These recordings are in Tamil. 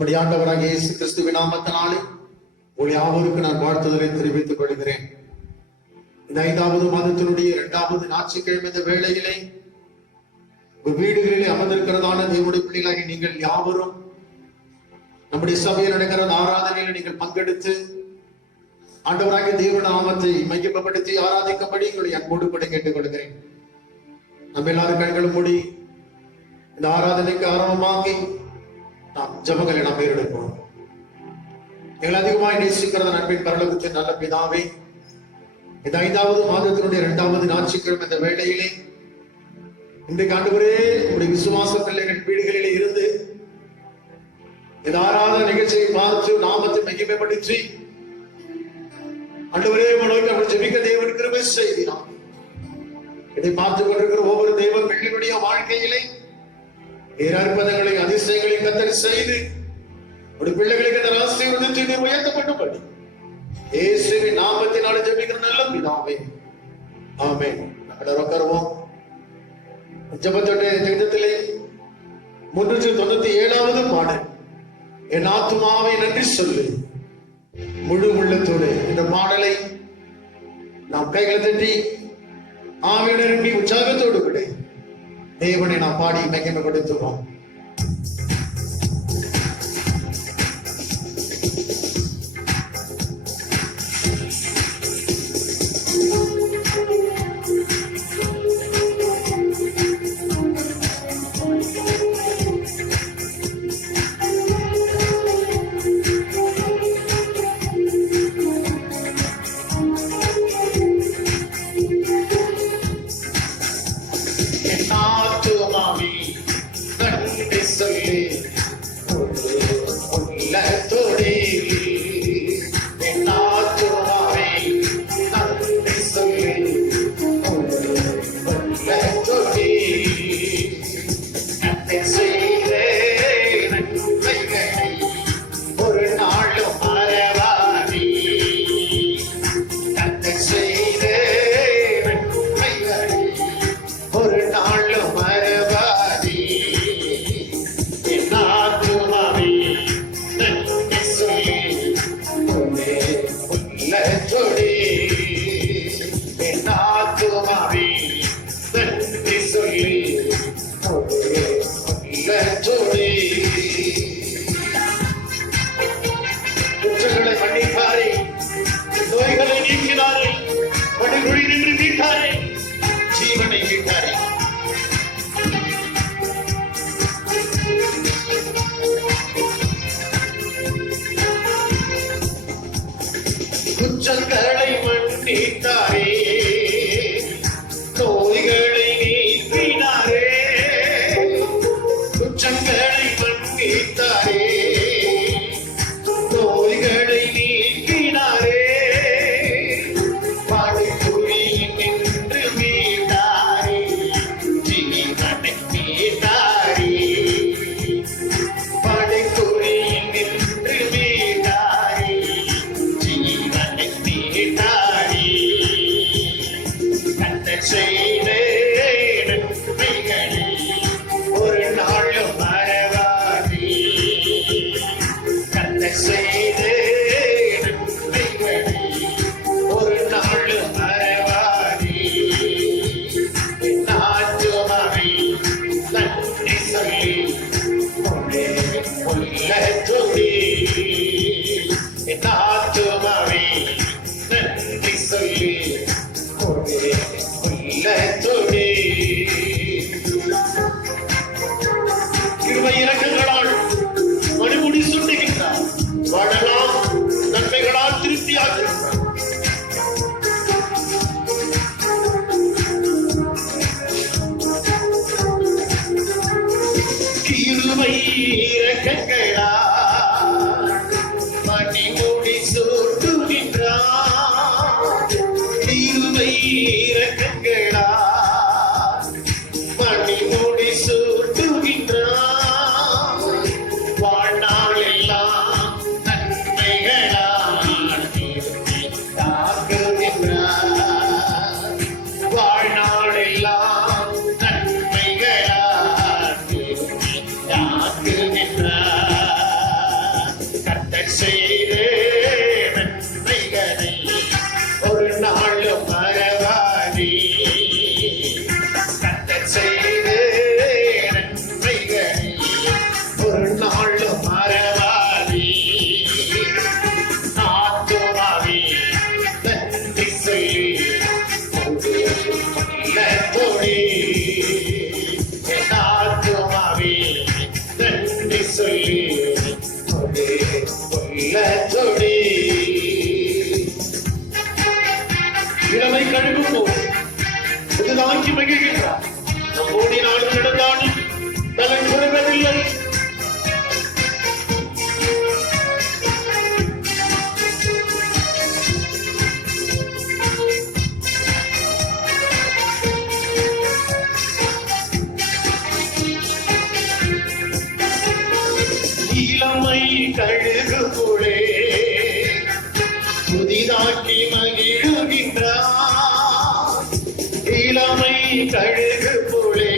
நம்முடைய ஆண்டவராகிய இயேசு கிறிஸ்துவின் நாமத்தினாலே உங்கள் யாவருக்கு நான் வாழ்த்துதலை தெரிவித்துக் கொள்கிறேன். இந்த 5வது மாதத்தினுடைய 2வது ஞாயிற்றுக்கிழமை இந்த வேளையிலே வீடுகளிலே அமர்ந்திருக்கிறதான தேவனுடைய பிள்ளைகளாகி நீங்கள் யாவரும் நம்முடைய சபையில் நடக்கிற ஆராதனையில் நீங்கள் பங்கெடுத்து ஆண்டவராகிய தேவ நாமத்தை மையப்படுத்தி ஆராதிக்கும்படி உங்களை அன்போடு கூட கேட்டுக் கொள்கிறேன். நம்ம எல்லாரும் கண்களும் மூடி இந்த ஆராதனைக்கு ஆரம்பமாகி நாம் ஜெபங்களை நாம் ஏறெடுப்போம். எங்களை அதிகமாய் நேசிக்கிறத நண்பின் பரலோகத்தின் நல்ல பிதாவே, இந்த 5வது மாதத்தினுடைய 2வது ஞாயிற்றுக்கிழமை இந்த வேளையிலே இன்றைக்கு ஆண்டவரே உங்களுடைய விசுவாச பிள்ளைகள் வீடுகளிலே இருந்து இந்த ஆராதனை நிகழ்ச்சியை பார்த்து நாமத்தை மகிமைப்படுத்தி ஆண்டவரே உங்களை ஜெபிக்க தேவன் கிருபை செய்கிறார். இதை பார்த்துக் கொண்டிருக்கிற ஒவ்வொரு தேவ பிள்ளைகளுடைய வாழ்க்கையிலே அற்புதங்களை அதிசயங்களை கத்தரி செய்து ஒரு பிள்ளைகளுக்கு இந்த ஆசீர்வாதத்தை உயர்த்தப்பட்டபடி இயேசுவின் நாமத்தினாலே ஜெபிக்கிற நல்ல பிதாவே, ஆமென். உட்காருவோம். ஜெபத்தோட திட்டத்திலே 397வது பாடல், என் ஆத்துமாவை நன்றி சொல்லு முழு உள்ளத்தோடு. இந்த பாடலை நாம் கைகளை தட்டி ஆவியினருடைய உற்சாகத்தோடு விட தேவனை நாம் பாடி மகிமைப்படுத்துவோம். குற்றங்களை மன்னித்தாரே, நோய்களை நீக்கினாரே. குற்றங்களை மன்னித்தாரே, நோய்களை நீக்கினாரே. பாடுகுழியில் நின்று மீட்டாரே, ஜீவனை மீட்டாரே. பாடுகுழியில் நின்று மீட்டாரே, ஜீவனை மீட்டாரே. புதிதாக்கி மகிழுகின்றார். இளமை கழுகு போலே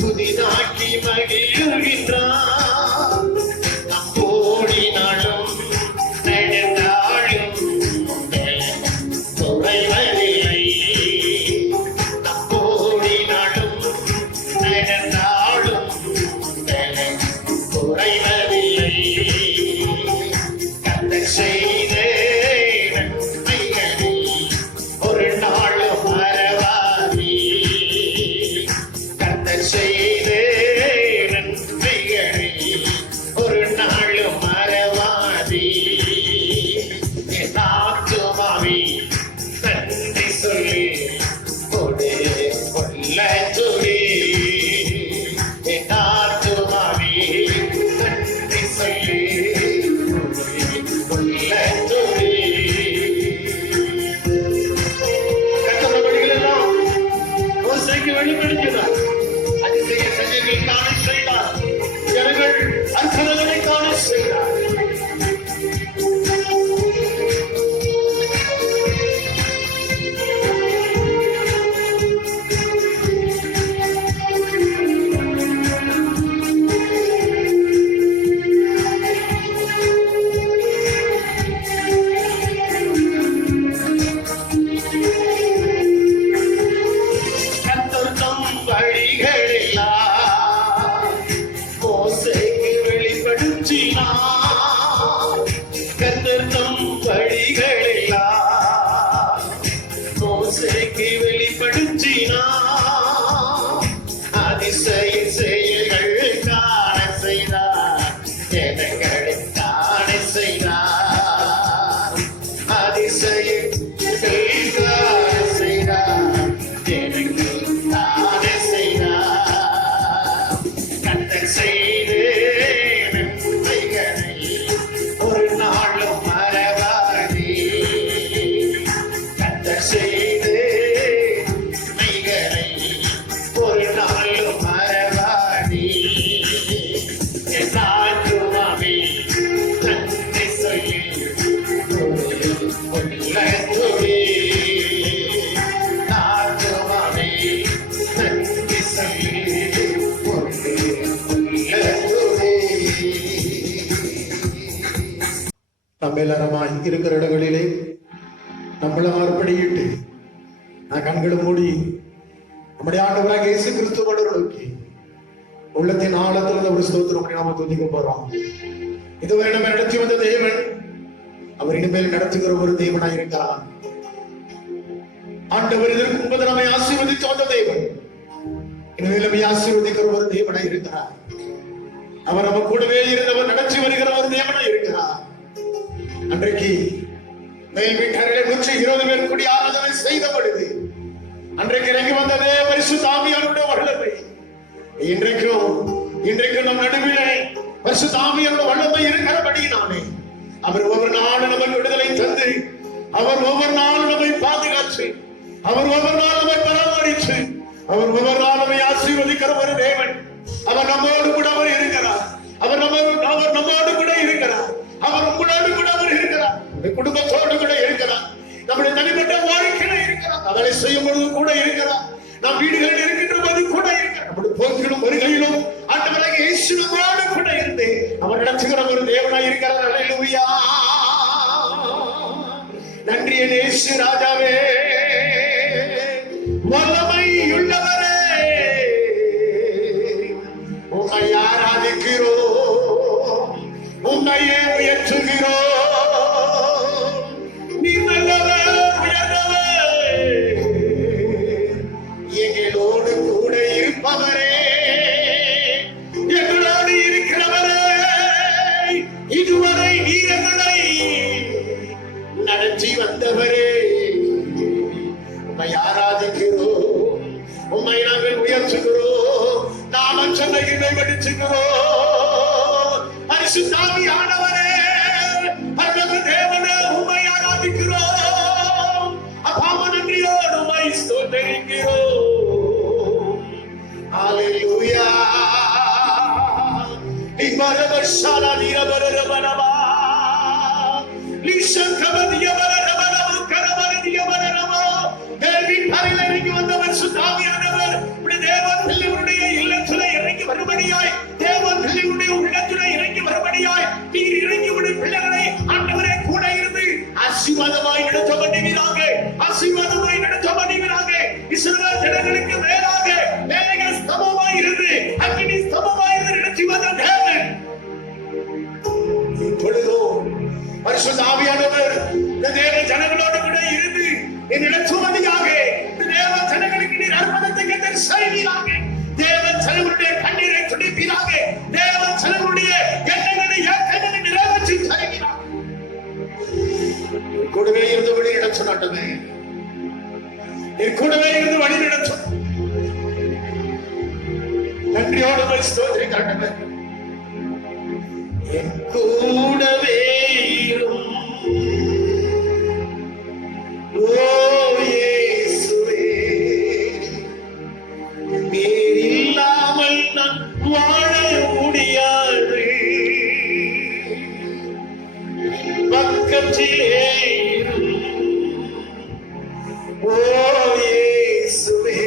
புதிதாக்கி மகிழுகின்றார். ஓடினாலும் நடந்தாலும் குறைவதில்லை. ஓடினாலும் நடந்தாலும் குறைவதில்லை. கர்த்தர் செய்த நன்மைகளை ஒரு நாளும் மறவாதே. கர்த்தர் செய்த நன்மைகளை ஒரு நாளும் மறவாதே. என் ஆத்துமாவே நன்றி சொல்லி கொடு கொள்ள துடி. என் ஆத்துமாவே நன்றி சொல்லி கொள்ள துடி. கட்டளை மோசேக்கு வெளிப்படுத்தினார். அதிசய செயல்களை காண செய்தார். ஜனங்கள் அற்புதங்களை காண செய்தார். கர்த்தர் தம் வழிகளெல்லாம் மோசேக்கு வெளிப்படுத்தினார். கர்த்தர் தம் வழிகளெல்லாம் மோசேக்கு வெளிப்படுத்தினார். அதிசய செயல்கள் காண செய்தார். ஜனங்களை காண செய்தார். அதிசயங்கள் காண செய்தார். ஜனங்களை காண செய்தார். கர்த்தர் செய்த நன்மைகளை ஒரு நாளும் மறவாதே. கர்த்தர் செய்த நன்மைகளை ஒரு நாளும் மறவாதே. என் ஆத்துமாவே நன்றி சொல்லி கொள்ள துடி. ஆத்துமாவே நன்றி சொல்லி கொள்ள துடி. நம்ம எல்லாருமாய் இருக்கிற இடங்களிலே நம்மள அர்ப்பணிக்கிட்டு நான் கண்களை மூடி நம்முடைய ஆண்டவராக இயேசு கிறிஸ்துவோடு நோக்கி உள்ளத்தின் ஆழத்தில் ஒரு ஸ்தோத்திரம் பண்ணி நாம துதிக்க போறோம். இதுவரை நம்ம நடத்தி வந்த தேவன் அவர் இனிமேல் நடத்துகிற ஒரு தேவனாய் இருக்கிறார். ஆண்டவர் இதற்கு முன்பது நம்மை ஆசீர்வதித்து வந்த தேவன் இனிமேல் நம்மை ஆசீர்வதிக்கிற ஒரு தேவனாய் இருக்கிறார். அவர் நம்ம கூடவே இருந்தவர் நடத்தி வருகிற ஒரு தேவனாய் இருக்கிறார். அன்றைக்கு மேல் வீட்டாரிலே 120 பேர் கூடி ஆராதனை செய்த பொழுது அன்றைக்கு இறங்கி வந்ததே பரிசுத்த ஆவியானவருடைய வல்லமை இன்றைக்கும் நம் நடுவிலே பரிசுத்த ஆவியானவருடைய வல்லமை இருக்கிறபடியினாலே அவர் ஒவ்வொரு நாளும் நமக்கு விடுதலை தந்து, அவர் ஒவ்வொரு நாளும் நம்மை பாதுகாத்து, அவர் ஒவ்வொரு நாளும் நம்மை பராமரித்து, அவர் ஒவ்வொரு நாளும் நம்மை ஆசீர்வதிக்கிற ஒரு தேவன். அவர் நம்மோடு கூட அவர் இருக்கிறார். அவர் நம்மோடு கூட இருக்கிறார். அவர் உங்களோடு கூட அவர் இருக்கிறார். குடும்பத்தோடு கூட இருக்கிறார். நம்முடைய தனிப்பட்ட வாழ்க்கையில இருக்கிறார். அதனை செய்யும் பொழுது கூட இருக்கிறார். நம் வீடுகளில் இருக்கின்ற போது கூட இருக்கிறார். நம்முடைய போக்கிலும் வருகையிலும் ஆண்டவராகிய இயேசு நம்மோடு கூட இருந்து அவர் நடத்துகிற ஒரு தேவனாய் இருக்கிறார். அல்லேலூயா. நன்றி என் இயேசு ராஜாவே, வல்லமை உள்ளவரே, உம்மை ஆராதிக்கிறோம், உம்மையே உயர்த்துகிறோம். நீர் நல்லவர், உயர்ந்தவர், எங்களோடு கூட இருப்பவரே, எங்களோடு இருக்கிறவரே, இதுவரை நீர் எங்களை நடத்தி வந்தவரே, உம்மை ஆராதிக்கிறோம், உம்மை நாங்கள் உயர்த்துகிறோம், நாமம் சொல்ல இடைவெளிச்சுகிறோம். பரிசுத்த ஆவியானவரே, பரலோக தேவனே, உம்மை ஆராதிக்கிறோம். அப்பாவ நன்றியோடு உம்மை ஸ்தோத்திரிக்கிறோம். ஹல்லேலூயா. இமரவ ஷாலா நீரவரவனவா லிஷங்கவதி பரிசுத்த ஆவியானவர் இந்த தேவ ஜனங்களோடு கூட இருந்து என்னிடம் சுமதியாக இந்த தேவ ஜனங்களுக்கு நீர் அற்புதத்தை கத்தர் செய்வீராக. தேவ ஜனங்களுடைய கண்ணீரை துடைப்பீராக. தேவ ஜனங்களுடைய எண்ணங்களை ஏக்கங்களை நிறைவேற்றி தருவீராக. கூடவே இருந்து வழி நடத்த சொன்னாட்டமே, என் கூடவே இருந்து வழி நடத்த நன்றியோடு ஸ்தோத்திரிக்காட்டமே. என் கூடவே இரும் ஓ இயேசுவே, நீர் இல்லாமல் நான் வாழ முடியாது. பக்கத்திலே இரும் ஓ இயேசுவே,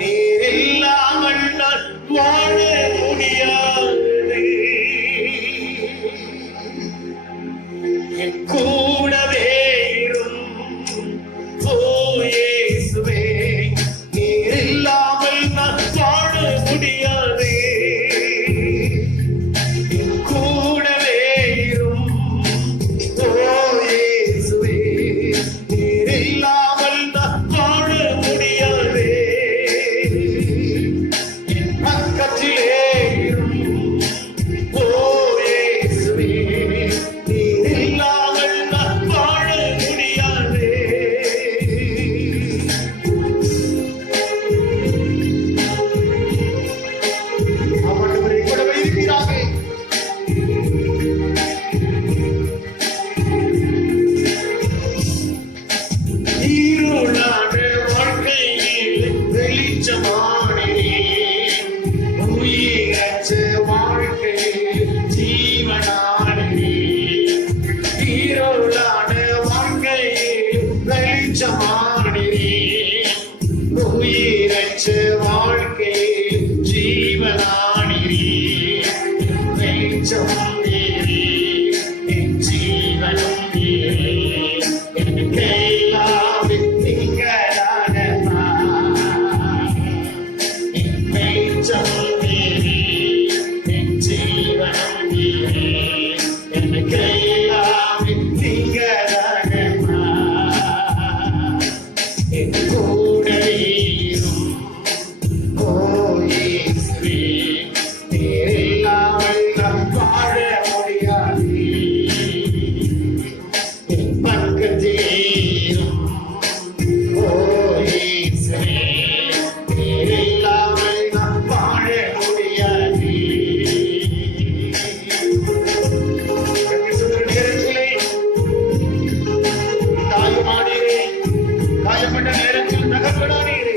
நீர் இல்லாமல் நான் வாழ முடியாது. என் கூடவே இரும் ஓ இயேசுவே, நீர் இல்லாமல் நான் வாழ முடியாது. என் கூடவே இரும் ஓ இயேசுவே, நீர் இல்லாமல் நான் வாழ முடியாது. என் பக்கத்திலே இரும் ஓ இயேசுவே, நீர் இல்லாமல் நான் வாழ முடியாது. ஆண்டவரே கூடவே இருப்பீராக. இருளான வாழ்க்கையில் வெளிச்சமானே, உயிரற்ற வாழ்க்கையில் ஜீவனானே. இருளான வாழ்க்கையில் வெளிச்சமானே, உயிரற்ற வாழ்க்கையில் ஜீவனானே. வெளிச்சம் நீரே, என் ஜீவனும் நீரே, எனக்கெல்லாம் நீங்கதானப்பா. என் வெளிச்சம் நீரே, என் ஜீவனும் நீரே, எனக்கெல்லாம் நீங்கதானப்பா. என் கூடவே இரும் ஓ இயேசுவே, நீர் இல்லாமல் நான் வாழ முடியாது. என் பக்கத்திலே இரும் ஓ இயேசுவே, நீர் இல்லாமல் நான் வாழ முடியாது. கண்ணீர் சிந்தும் நேரத்திலே தாயுமானீரே, காயப்பட்ட நேரத்தில் நகர்படாதீரே.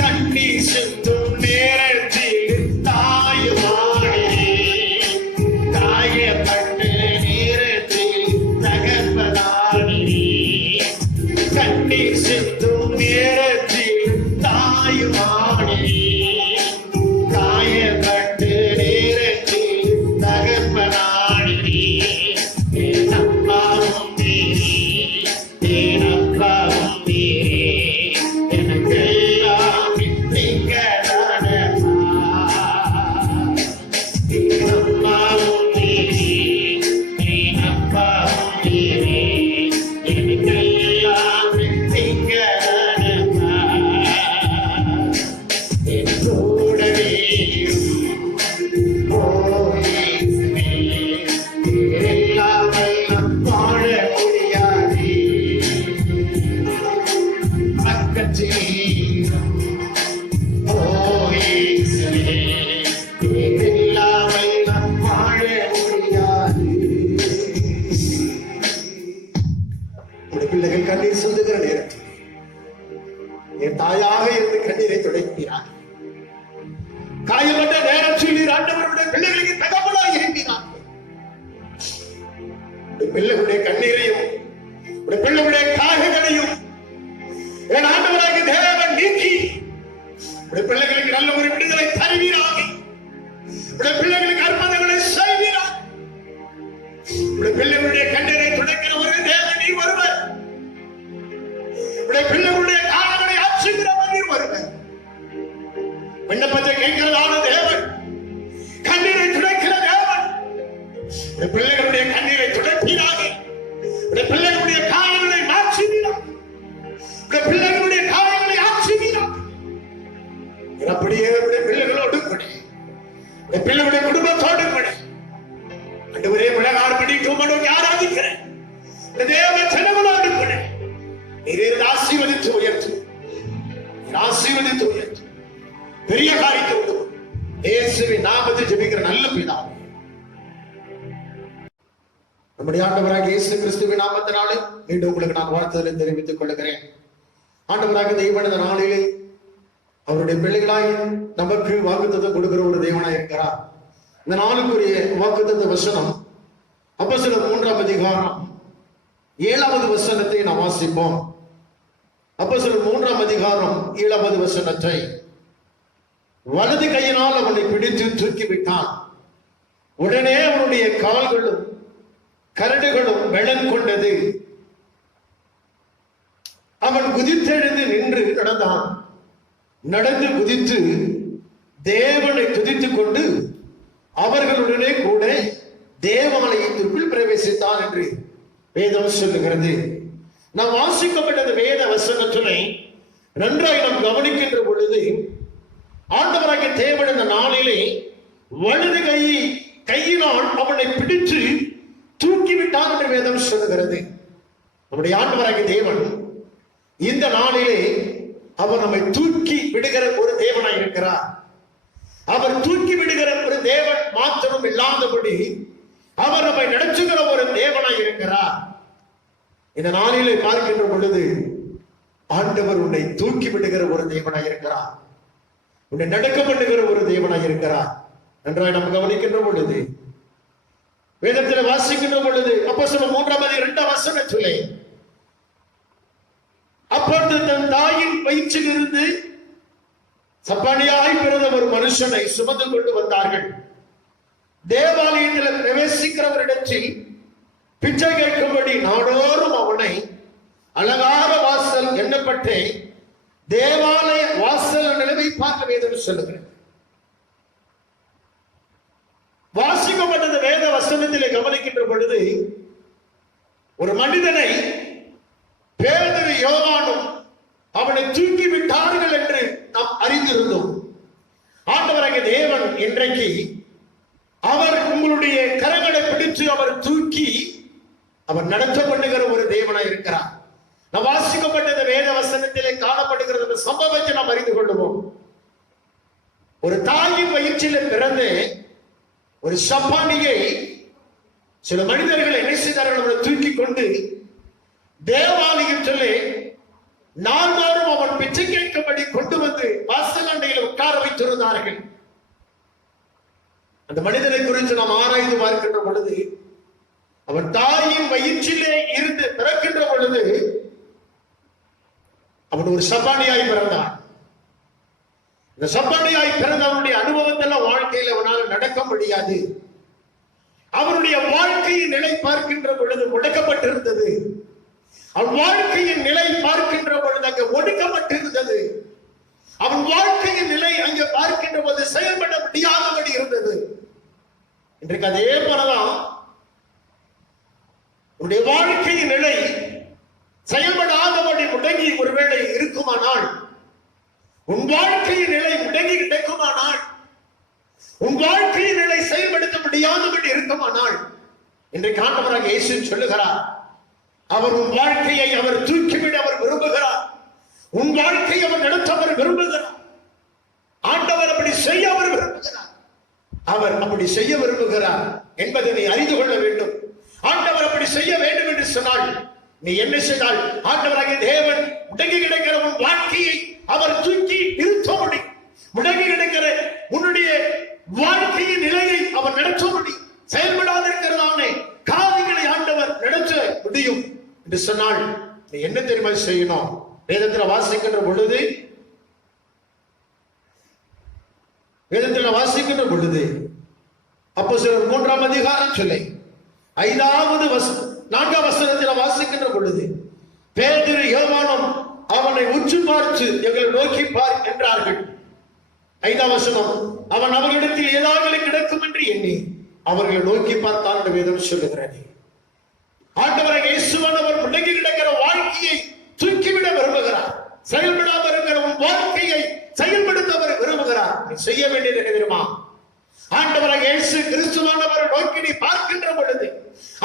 கண்ணீர் சிந்தும் நேரத்தில் தாயுமானீரே, காயப்பட்ட நேரத்தில் நகர்படாதீரே. கண்ணீர் சிந்தும் நேரத்தில் தாயுமானீரே, காயப்பட்ட நேரத்தில் நகர்படாதீரே. என் அப்பாவும் நீரே, என் அப்பாவும் நீரே, எனக்கெல்லாம் நீங்கதானப்பா. என் அப்பாவும் நீரே, என் அப்பாவும் நீரே, எனக்கெல்லாம் நீங்கதானப்பா. என் கூடவே இரும் ஓ இயேசுவே, நீர் இல்லாமல் நான் வாழ முடியாது. பக்கத்திலே இரும் ஓ இயேசுவே, நீர் இல்லாமல் நான் வாழ முடியாது. உடைய பிள்ளைகள் கண்ணீர் சிந்துகிற நேரத்தில் என் தாயாக இருந்து கண்ணீரை துடைக்கிறார். காயப்பட்ட நேரத்தில் நீர் ஆண்டவருடைய பிள்ளைகளுக்கு தகவலாக இருக்கிறார். பிள்ளைகளுடைய கண்ணீரையும் பிள்ளைகளுடைய காயங்களையும் என் ஆண்டவராகிய தேவன் நீக்கி பிள்ளைகளுக்கு நல்ல ஒரு விடுதலை தருவீராக. பிள்ளைகளுக்கு அற்புதங்களை செய்வீராக. பிள்ளைகளுடைய கண்ணீரை துடைக்கிற ஒரு தேவன் நீர் வருவர். பிள்ளைகளுடைய காலங்களை ஆட்சிக்கிறவர் நீர் வருவர். விண்ணப்பத்தை கேட்கிறதான தேவன், கண்ணீரை பிள்ளைகளுடைய கண்ணீரை துடைப்பீராக. பிள்ளைகளுடைய காயங்களை மாற்றுவீராக. பிள்ளைகளுடைய காயங்களை ஆற்றுவீராக. அப்படியே பிள்ளைகளோடு கூட பிள்ளைகளுடைய குடும்பத்தோடு கூட ஒரே விலகார்படி நோக்கி ஆராதிக்கிறேன். தேவ ஜனங்களோடு கூட நீர் ஆசீர்வதித்து உயர்த்து, ஆசீர்வதித்து உயர்த்து, பெரிய காரியத்தை உண்டு இயேசுவின் நாமத்தில் ஜெபிக்கிற நல்ல பிதாவே. நம்முடைய ஆண்டவராகிய இயேசு கிறிஸ்துவின் நாமத்தினாலே மீண்டும் உங்களுக்கு நான் வாழ்த்துதலை தெரிவித்துக் கொள்கிறேன். ஆண்டவராகிய தேவன் இந்த நாளிலே அவருடைய பிள்ளைகளாய் நமக்கு வாக்குத்தத்தம் கொடுக்கிற ஒரு தேவனாய் இருக்கிறார். இந்த நாளுக்குரிய வாக்குத்தத்த வசனம் அப்போஸ்தலர் 3ஆம் அதிகாரம் 7வது வசனத்தை நாம் வாசிப்போம். அப்போஸ்தலர் 3ஆம் அதிகாரம் 7வது வசனத்தை, வலது கையினால் அவனை பிடித்து தூக்கிவிட்டான். உடனே அவனுடைய கால்களும் கரடுகளும் பலன் கொண்டது. அவன் குதித்தெழுந்து நின்று நடந்தான். நடந்து குதித்து தேவனை துதித்துக் கொண்டு அவர்களுடனே கூட தேவாலயத்திற்குள் பிரவேசித்தான் என்று வேதம் சொல்லுகிறது. நாம் வாசிக்கப்பட்டது வேத வசனத்தினை நன்றாய் நாம் கவனிக்கின்ற பொழுது ஆண்டவராகிய தேவன் இந்த நாளிலே வலது கையினால் அவனை பிடித்து தூக்கிவிட்டான் என்று வேதம் சொல்லுகிறது. நம்முடைய ஆண்டவராகிய தேவன் இந்த நாளிலே அவர் நம்மை தூக்கி விடுகிற ஒரு தேவனாய் இருக்கிறார். அவர் தூக்கி விடுகிற ஒரு தேவன் மாத்திரம் இல்லாதபடி அவர் நம்மை நடத்துகிற ஒரு தேவனாய் இருக்கிறார். இந்த நாளிலே பார்க்கின்ற பொழுது ஆண்டவர் உன்னை தூக்கி விடுகிற ஒரு தேவனாய் இருக்கிறார். உன்னை நடக்க பண்ணுகிற ஒரு தேவனாய் இருக்கிறார். நன்றாய் நாம் கவனிக்கின்ற பொழுது வேதத்தில் வாசிக்கின்ற பொழுது அப்போஸ்தலர் 3ஆம் அதிகாரம் 2ஆம் வசனத்திலே, அப்பொழுது தன் தாயின் வயிற்றில் இருந்து சப்பானியாய் பிறந்த ஒரு மனுஷனை சுமந்து கொண்டு வந்தார்கள். தேவாலயத்தில் பிரவேசிக்கிறவரிடத்தில் பிச்சை கேட்கும்படி நாடோறும் அவனை அலங்கார வாசல் எண்ணப்பட்டு தேவாலய வாசல் நிலைமை பார்க்க வேதம் சொல்லுகிறது. வாசிக்கப்பட்டது வேத வசனத்திலே கவனிக்கின்ற பொழுது ஒரு மனிதனை பேதுரு யோவானும் அவனை தூக்கி விட்டார்கள் என்று நாம் அறிந்திருந்தோம். ஆண்டவராகிய தேவன் இன்றைக்கு அவர் உங்களுடைய கரங்களை பிடித்து அவர் தூக்கி அவர் நடத்த பண்ணுகிற ஒரு தேவனாய் இருக்கிறார். நாம் வாசிக்கப்பட்ட வேத வசனத்திலே காணப்படுகிற சம்பவத்தை நாம் அறிந்து கொள்ளுவோம். ஒரு தாயின் வயிற்றிலே பிறந்து ஒரு சப்பானியை சில மனிதர்கள் என்ன செய்தார்கள், அவரை தூக்கி கொண்டு தேவாலயத்திலே நாள்தோறும் அவன் பிச்சை கேட்கும்படி கொண்டு வந்து வாசலண்டையில் உட்கார வைத்திருந்தார்கள். அந்த மனிதனை குறித்து நாம் ஆராய்ந்து பார்க்கின்ற பொழுது அவன் தாயின் வயிற்றிலே இருந்து பிறக்கின்ற பொழுது அவன் ஒரு சப்பானியாய் பிறந்தான். இந்த சப்பானியாய் பிறந்த அவனுடைய அனுபவத்தெல்லாம் வாழ்க்கையில் அவனால் நடக்க முடியாது. அவனுடைய வாழ்க்கையின் நிலை பார்க்கின்ற பொழுது முடக்கப்பட்டிருந்தது. அவன் வாழ்க்கையின் நிலை பார்க்கின்ற பொழுது அங்கு ஒடுக்கப்பட்டிருந்தது. அவன் வாழ்க்கையின் நிலை அங்கே பார்க்கின்ற போது செயல்பட முடியாதபடி இருந்தது. இன்றைக்கு அதே போலதான் உன்னுடைய வாழ்க்கையின் நிலை செயல்படாதபடி முடங்கி ஒருவேளை இருக்குமானால், உன் வாழ்க்கையின் நிலை முடங்கி கிடைக்குமானால், உன் வாழ்க்கையின் நிலை செயல்படுத்த முடியாதபடி இருக்குமானால், இன்றைக்கு ஆண்டவராகிய இயேசு சொல்லுகிறார், அவர் உன் வாழ்க்கையை அவர் தூக்கிவிட அவர் விரும்புகிறார். உன் வாழ்க்கையை அவர் நடத்த அவர் விரும்புகிறார். ஆண்டவர் அப்படி செய்ய அவர் விரும்புகிறார். அவர் அப்படி செய்ய விரும்புகிறார் என்பதை நீ அறிந்து கொள்ள வேண்டும். ஆண்டவர் அப்படி செய்ய வேண்டும் என்று சொன்னால் நீ என்ன செய்தால், ஆண்டவராகிய தேவன் முடங்கி கிடக்கிற உன் வாழ்க்கையை அவர் தூக்கி நிறுத்த முடியும். முடங்கி கிடக்கிற உன்னுடைய வாழ்க்கையின் நிலையை அவர் நடத்த முடியும். செயல்படாதிருக்கிறதானே காரியங்களை ஆண்டவர் நடத்த முடியும் என்று சொன்னால் நீ என்ன தெரியுமா செய்யணும்? வேதத்தில் வாசிக்கின்ற பொழுது அப்போஸ்தலர் 3ஆம் அதிகாரம் சொல்லை 5வது 4ஆம் வசனத்தில் வாசிக்கின்ற பொழுது பேதுரு யோவானும் அவனை உற்று பார்த்து எங்களை நோக்கி பார் என்றார்கள். 5ஆம் வசனம், அவன் அவர்களிடத்தில் ஏதாவது கிடைக்கும் என்று எண்ணி அவர்களை நோக்கி பார்த்தால் வேதம் சொல்லுகிறது. ஆண்டவராக இயேசுவானவர் முடங்கி கிடக்கிற வாழ்க்கையை தூக்கிவிட விரும்புகிறார். செயல்படாமல் இருக்கிற உன் வாழ்க்கையை செயல்படுத்த அவர் விரும்புகிறார். நீ செய்ய வேண்டியது என்ன தெரியுமா? ஆண்டவராக இயேசு கிறிஸ்துவானவர் நோக்கி நீ பார்க்கின்ற பொழுது,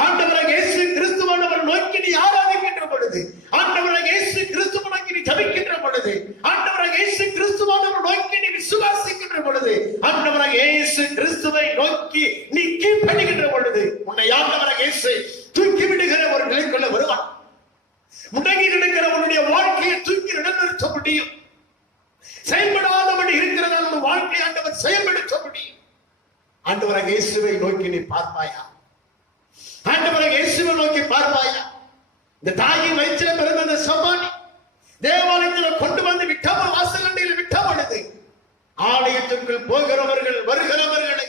ஆண்டவராக இயேசு கிறிஸ்துவானவர் நோக்கி நீ ஆராதிக்கின்ற பொழுது, ஆண்டவராக இயேசு கிறிஸ்துவ நோக்கி நீ ஜெபிக்கின்ற பொழுது, ஆண்டவராக இயேசு கிறிஸ்துவானவர் நோக்கி நீ விசுவாசிக்கின்ற பொழுது, ஆண்டவராக இயேசு கிறிஸ்துவை நோக்கி நீ கீழ்ப்படிகின்ற பொழுது, உன்னை ஆண்டவராக இயேசு தூக்கி விடுகிற ஒரு நிலைக்குள்ள வருவான். முடங்கி கிடக்கிற உன்னுடைய வாழ்க்கையை தூக்கி நிலைநிறுத்த முடியும். செயல்படாதபடி இருக்கிறதால் உன் வாழ்க்கை ஆண்டவர் செயல்படுத்த முடியும். ஆண்டவராக இயேசுவை நோக்கி நீ பார்ப்பாயா? ஆண்டவராக இயேசுவை நோக்கி பார்ப்பாயா? இந்த தாயின் வயிற்றில பிறந்த அந்த சப்பானி தேவாலயத்தில் கொண்டு வந்து விட்டவ வாசலண்டையில் விட்ட பொழுது, ஆலயத்திற்குள் போகிறவர்கள் வருகிறவர்களை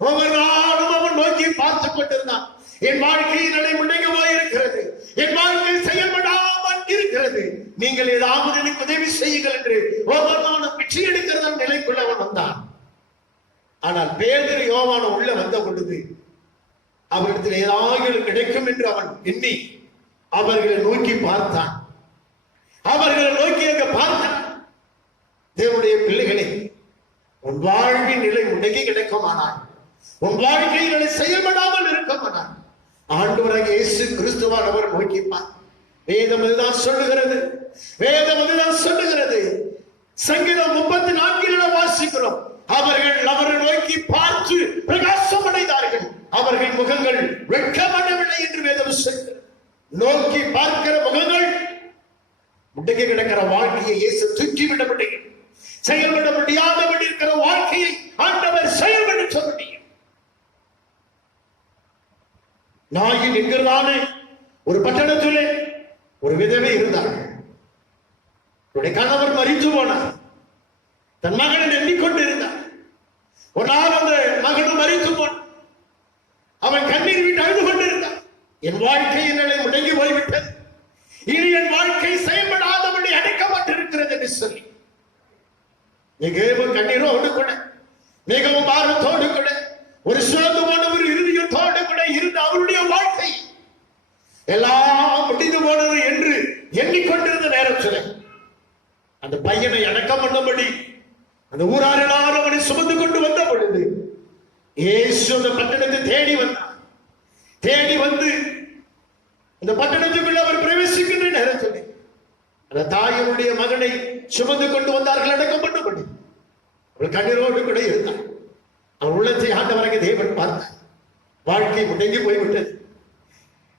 ஒவ்வொரு நாளும் அவன் நோக்கி பார்த்துக் கொண்டிருந்தான். என் வாழ்க்கையின் நடை முடங்கி போயிருக்கிறது, என் வாழ்க்கை செயல்படாமல் இருக்கிறது, நீங்கள் ஏதாவது எனக்கு உதவி செய்யுங்கள் என்று ஒவ்வொரு நாளும் பிச்சை எடுக்கிறத நிலைக்குள்ள அவன் வந்தான். ஆனால் பேதுரு யோவான் உள்ள வந்த பொழுது அவரிடத்தில் ஏதாவது கிடைக்கும் என்று அவன் எண்ணி அவர்களை நோக்கி பார்த்தான். அவர்களை நோக்கி அங்க பார்த்தான். தேவனுடைய பிள்ளைகளே, உன் வாழ்வின் நிலை முடங்கி கிடக்குமானால், உன் வாழ்க்கையின் நிலை செயல்படாமல் இருக்குமானால், ஆண்டவராக இயேசு கிறிஸ்துவானவர் நோக்கி பார். வேதம் இதுதான் சொல்லுகிறது. வேதம் இதுதான் சொல்லுகிறது. சங்கீதம் 34 வாசிக்கிறோம். அவர்கள் அவரை நோக்கி பார்த்து பிரகாசம் அடைந்தார்கள், அவர்கள் முகங்கள் வெட்கப்படவில்லை என்று வேதம் சொல்கிறது. நோக்கி பார்க்கிற முகங்கள் முடங்கி கிடக்கிற வாழ்க்கையை இயேசு தூக்கிவிட முடியும். செயல்பட முடியாதபடி இருக்கிற வாழ்க்கையை ஆண்டவர் செயல்படுத்த முடியும். நாயின் என்கிறதான ஒரு பட்டணத்திலே ஒரு விதவை இருந்தார்கள். அவருடைய கணவர் மரித்து போனார். தன் மகனை எண்ணிக்கொண்டு இருந்தார். ஒரு நாள் அந்த மகனும் மரித்து போனான். அவன் கண்ணீர் விட்டு அழுது கொண்டிருந்தான். என் வாழ்க்கை என்னை முடங்கி போய்விட்டது, இனி என் வாழ்க்கை செயல்படாதபடி அடைக்கப்பட்டிருக்கிறது என்று சொல்லி மிகவும் கண்ணீரோடு கூட, மிகவும் பாரத்தோடு கூட, ஒரு சோகமான ஒரு இருதயத்தோடு கூட இருந்த அவருடைய வாழ்க்கை எல்லாம் முடிந்து போனது என்று எண்ணிக்கொண்டிருந்த நேரத்தில் அந்த பையனை அடக்கம் பண்ணும்படி அந்த ஊரார் எல்லாரும் அவனை சுமந்து கொண்டு வந்த பொழுது இயேசு அந்த பட்டணத்தை தேடி வந்தார். தேடி வந்து அந்த பட்டணத்துக்குள்ள அவர் பிரவேசிக்கின்ற நேரத்தில் அந்த தாயினுடைய மகனை சுமந்து கொண்டு வந்தார்கள் அடக்கம் பண்ணும்படி. அவள் கண்ணீரோடு கூட இருந்தார். அவன் உள்ளத்தை ஆண்டவராக தேவன் பார்த்தார். வாழ்க்கை முடங்கி போய்விட்டது,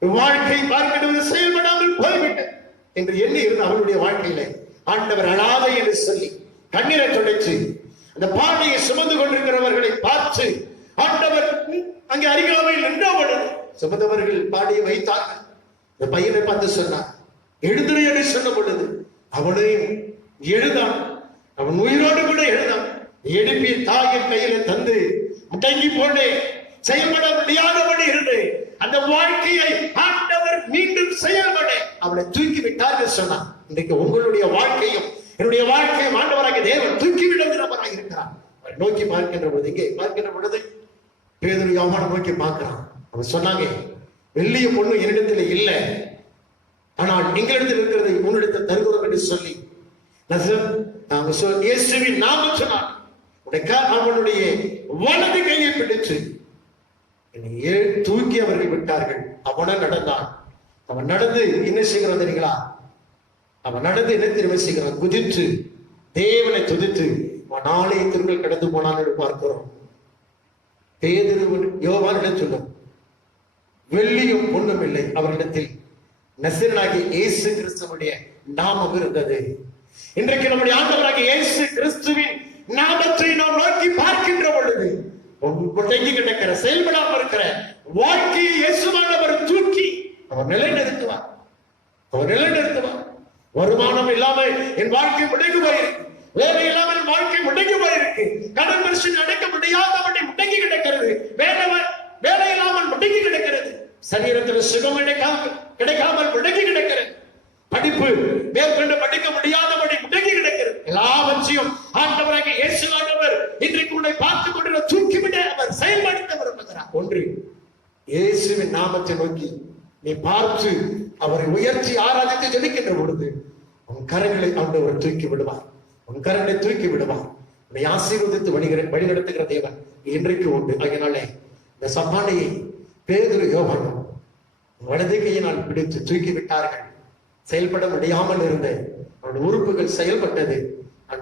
வாழ்க்கை பார்க்கிறது செயல்படாமல் போய்விட்டது என்று எண்ணி இருந்த அவளுடைய வாழ்க்கையில ஆண்டவர் அழாத என்று சொல்லி கண்ணீரை துடைத்து அந்த பானையை சுமந்து கொண்டிருக்கிறவர்களை பார்த்து ஆண்டவர் அங்கே அருகாமையில் நின்றபொழுது சுமந்தவர்கள் பாடியை வைத்தார்கள். இந்த பையனை பார்த்து சொன்னார், எழுதுரை என்று சொன்ன பொழுது அவனையும் எழுதான். அவன் உயிரோடு கூட எழுதான். எழுப்பி தாயின் கையில தந்து முடங்கி போனே செயல்பட முடியாதபடி இருந்து அந்த வாழ்க்கையை ஆண்டவர் மீண்டும் செயல்பட அவளை தூக்கி விட்டார்கள் சொன்னார். இன்றைக்கு உங்களுடைய வாழ்க்கையும் என்னுடைய வாழ்க்கையும் ஆண்டவராக தேவன் தூக்கி விடுகிறவராக இருக்கிறார். அவரை நோக்கி பார்க்கின்ற பொழுது, இங்கே பார்க்கின்ற பொழுது பேதுரு யோவானை நோக்கி பார்க்கிறான். அவன் சொன்னாங்க, வெள்ளிய பொண்ணு என்னிடத்தில் இல்லை, ஆனால் எங்களிடத்தில் இருக்கிறதை உன்னிடத்தில் தருகிறோம் என்று சொல்லி இயேசுவின் நாமம் சொன்னான். அவனுடைய வலது கையை பிடிச்சு என்னை தூக்கி அவர்கள் விட்டார்கள். அவன நடந்தான். அவன் நடந்து என்ன செய்கிறான் தெரியுங்களா? அவன் நடந்து என்ன திரும்ப செய்கிறான்? குதித்து தேவனை துதித்து அவன் ஆலயத்திற்குள் கடந்து போனான் என்று பார்க்கிறோம். பேதுரு யோவானிடம் சொல்லும், வெள்ளியும் பொண்ணும் இல்லை அவரிடத்தில் நசரேயனாகிய இயேசு கிறிஸ்துவுடைய நாமம் இருந்தது. இன்றைக்கு நம்முடைய ஆண்டவராகிய இயேசு கிறிஸ்துவின் நாமத்தை நாம் நோக்கி பார்க்கின்ற பொழுது முடங்கி கிடக்கிற செயல்படாமல் இருக்கிற வாழ்க்கையை இயேசுவானவர் தூக்கி அவர் நிலைநிறுத்துவார். அவர் நிலைநிறுத்துவார். வருமானம் இல்லாமல் என் வாழ்க்கை முடங்கி போயிருக்கு, வேலை இல்லாமல் என் வாழ்க்கை முடங்கி போயிருக்கு, கடன் பிரச்சனை அடைக்க முடியாதபடி முடங்கி கிடக்கிறது, வேலை இல்லாமல் முடங்கி கிடக்கிறது, சரீரத்தில் சுகம் கிடைக்காமல் முடங்கி கிடக்கிறது, படிப்பு மேற்கொண்டு படிக்க முடியாதபடி முடங்கி கிடக்கிறது. எல்லாவற்றையும் ஆண்டவராகிய இயேசு ஆண்டவர் இன்றைக்கு உன்னை பார்த்துக் கொண்டு தூக்கிவிட அவர் செயல்படுத்த விரும்புகிறார். ஒன்று, இயேசுவின் நாமத்தை நோக்கி நீ பார்த்து அவரை உயர்த்தி ஆராதித்து ஜெபிக்கின்ற பொழுது உன் கரங்களை ஆண்டவர் தூக்கி விடுவார். உன் கரங்களை தூக்கி விடுவார். உன்னை ஆசீர்வதித்து வழி நடத்துகிற தேவன் இன்றைக்கு உண்டு. அதனாலே இந்த சப்பானையை பேதுரு யோவானும் வலது கையினால் பிடித்து தூக்கி விட்டார்கள். செயல்பட முடியாமல் இருந்த அவருடைய உறுப்புகள் செயல்பட்டது.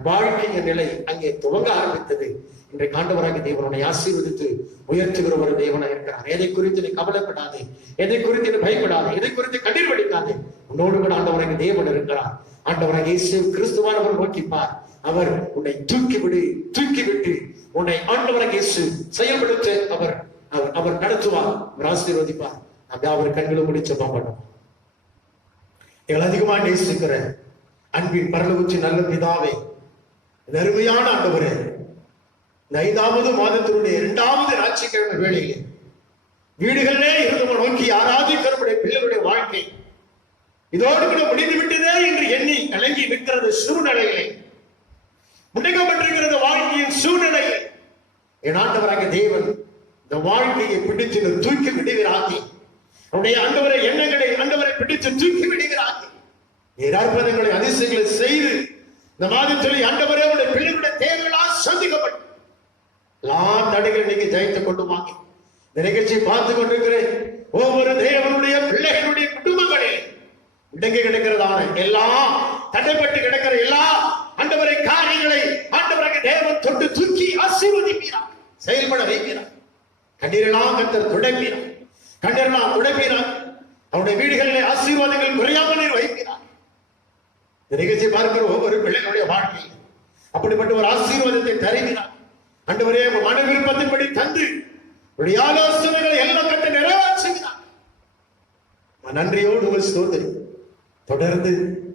வாழ்க்கையின் நிலை அங்கே துவங்க ஆரம்பித்தது. இன்றைக்கு ஆண்டவராகிய தேவனை ஆசீர்வதித்து உயர்த்துகிற ஒரு தேவனாக இருக்கிறார். எதை குறித்து நீ கவலைப்படாதே, எதை குறித்து நீ பயப்படாதே, எதை குறித்து கண்ணீர் வடிக்காதே. உன்னோடு கூட ஆண்டவராகிய தேவன் இருக்கிறார். ஆண்டவராகிய இயேசு கிறிஸ்துவானவர் நோக்கிப்பார். அவர் உன்னை தூக்கி விட்டு உன்னை ஆண்டவராகிய இயேசு செயல்படுத்த அவர் அவர் நடத்துவார், அவர் ஆசீர்வதிப்பார். அவர் கண்களை முடிச்ச பாப்போம். எங்கள் அதிகமா நேசிக்கிற அன்பின் பரலோகத்தின் நல்ல பிதாவே, அருமையான ஆண்டவரே, இந்த 5வது மாதத்தினுடைய 2வது ஞாயிற்றுக்கிழமை வேளையிலே வீடுகளிலே இருந்து நோக்கி ஆராதிக்கிற பிள்ளைகளுடைய வாழ்க்கை இதோடு கூட முடிந்து விட்டதே என்று எண்ணி கலங்கி நிற்கிறது சூழ்நிலையிலே, முடக்கப்பட்டிருக்கிறது வாழ்க்கையின் சூழ்நிலையில் என் ஆண்டவராகிய தேவன் இந்த வாழ்க்கையை பிடித்து தூக்கி விடுகிறாக்கி, அவருடைய ஆண்டவரை எண்ணங்களை ஆண்டவரை பிடித்து தூக்கி விடுகிறாக்கி, அற்புதங்களை அதிசயங்களை செய்து இந்த மாதத்தில் ஆண்டவரே உடைய பிள்ளைகளுடைய தேவைகளால் சந்திக்கப்பட்டு எல்லா தடைகளை நீங்க ஜெயித்துக் கொண்டு வாங்கி இந்த நிகழ்ச்சியை பார்த்து கொண்டிருக்கிறேன். ஒவ்வொரு தேவனுடைய பிள்ளைகளுடைய குடும்பங்களே இடங்கி கிடக்கிறதான எல்லா தடைப்பட்டு கிடக்கிற எல்லா ஆண்டவரை காரியங்களை ஆண்டவராக தேவன் தொட்டு தூக்கி ஆசீர்வதிக்கிறார், செயல்பட வைக்கிறார். கண்ணீரெல்லாம் கர்த்தர் துடைக்கிறார், கண்ணீரெல்லாம் துடைக்கிறார். அவருடைய வீடுகளிலே ஆசீர்வாதங்கள் குறையாமல் வைக்கிறார். இந்த நிகழ்ச்சியை பார்க்கிற ஒவ்வொரு பிள்ளைகளுடைய வாழ்க்கையில் அப்படிப்பட்ட ஒரு ஆசீர்வாதத்தை தருகிறார். ஆண்டவரே மன விருப்பத்தின்படி தந்து ஆலோசனைகளை எல்லாம் கட்ட நிறைவேற்றுகிறார். நன்றியோடு ஒரு சோதனை தொடர்ந்து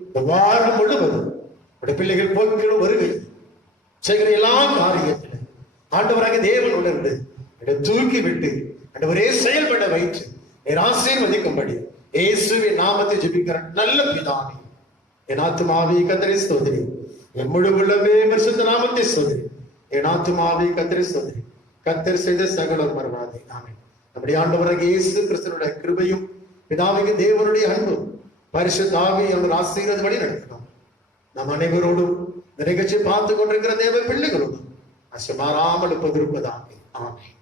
இந்த வாரம் முழுவதும் பிள்ளைகள் போக்கிலும் வருகை செய்கிற எல்லா காரியத்தில் ஆண்டவராக தேவன் உணர்ந்து தூக்கி விட்டு ஆண்டவரே செயல்பட வைத்து ஆசீர்வதிக்கும்படி இயேசுவின் நாமத்தை ஜெபிக்கிற நல்ல பிதாவே, என் ஆத்துமாவே கர்த்தரை ஸ்தோத்திரி, என் முழு உள்ளமே பரிசுத்த நாமத்தை ஸ்தோத்திரி, என் ஆத்துமாவே கர்த்தரை ஸ்தோத்திரி, கர்த்தர் செய்த சகலம் மறவாதே. ஆமென். நம்முடைய ஆண்டவராகிய இயேசு கிறிஸ்துவினுடைய கிருபையும் பிதாவின் தேவனுடைய அன்பும் பரிசுத்த ஆவியின் ஆசீர்வாதம் வழி நடத்தணும். நம் அனைவரோடும் இந்த நிகழ்ச்சியை பார்த்து கொண்டிருக்கிற தேவ பிள்ளைகளோடும் மாறாமல் இருப்பதாக. ஆமென்.